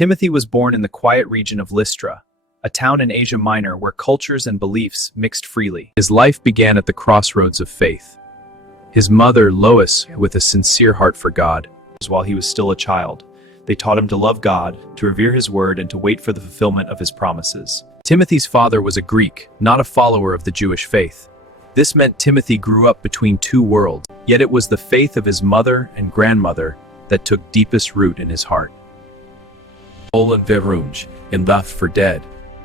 Timothy was born in the quiet region of Lystra, a town in Asia Minor where cultures and beliefs mixed freely. His life began at the crossroads of faith. His mother, Lois, with a sincere heart for God, while he was still a child, they taught him to love God, to revere his word, and to wait for the fulfillment of his promises. Timothy's father was a Greek, not a follower of the Jewish faith. This meant Timothy grew up between two worlds, yet it was the faith of his mother and grandmother that took deepest root in his heart. Olin Verunge, in left for dead.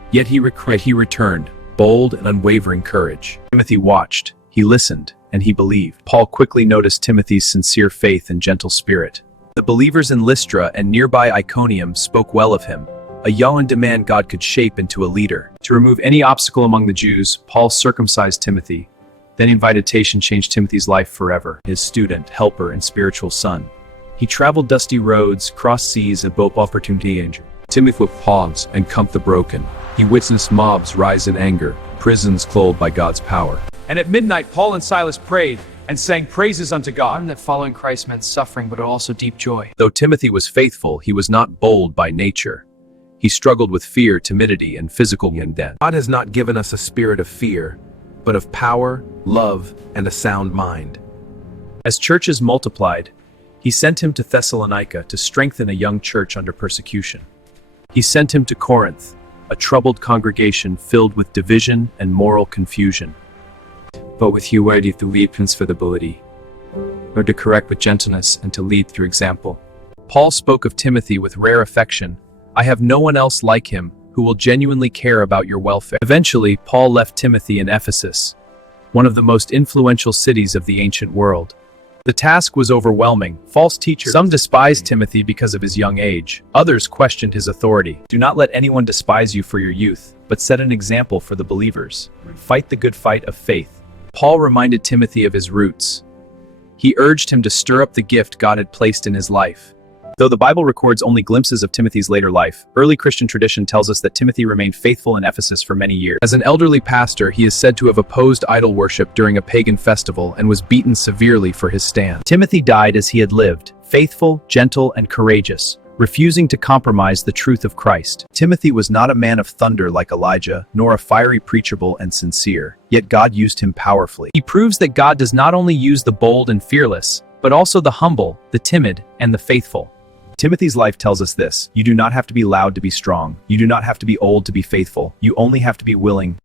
Yet he returned, bold and unwavering courage. Timothy watched, he listened, and he believed. Paul quickly noticed Timothy's sincere faith and gentle spirit. The believers in Lystra and nearby Iconium spoke well of him, a young man God could shape into a leader. To remove any obstacle among the Jews, Paul circumcised Timothy. Then invitation changed Timothy's life forever, his student, helper, and spiritual son. He traveled dusty roads, crossed seas, and both opportunity and Timothy would pause and comfort the broken. He witnessed mobs rise in anger, prisons closed by God's power. And at midnight Paul and Silas prayed and sang praises unto God. Learned that following Christ meant suffering, but also deep joy. Though Timothy was faithful, he was not bold by nature. He struggled with fear, timidity, and physical death. God has not given us a spirit of fear, but of power, love, and a sound mind. As churches multiplied, he sent him to Thessalonica to strengthen a young church under persecution. He sent him to Corinth, a troubled congregation filled with division and moral confusion. But with humility to lead principality, or to correct with gentleness and to lead through example. Paul spoke of Timothy with rare affection. I have no one else like him who will genuinely care about your welfare. Eventually, Paul left Timothy in Ephesus, one of the most influential cities of the ancient world. The task was overwhelming. False teachers. Some despised Timothy because of his young age. Others questioned his authority. Do not let anyone despise you for your youth, but set an example for the believers. Fight the good fight of faith. Paul reminded Timothy of his roots. He urged him to stir up the gift God had placed in his life. Though the Bible records only glimpses of Timothy's later life, early Christian tradition tells us that Timothy remained faithful in Ephesus for many years. As an elderly pastor, he is said to have opposed idol worship during a pagan festival and was beaten severely for his stand. Timothy died as he had lived, faithful, gentle, and courageous, refusing to compromise the truth of Christ. Timothy was not a man of thunder like Elijah, nor a fiery preachable and sincere, yet God used him powerfully. He proves that God does not only use the bold and fearless, but also the humble, the timid, and the faithful. Timothy's life tells us this: you do not have to be loud to be strong. You do not have to be old to be faithful. You only have to be willing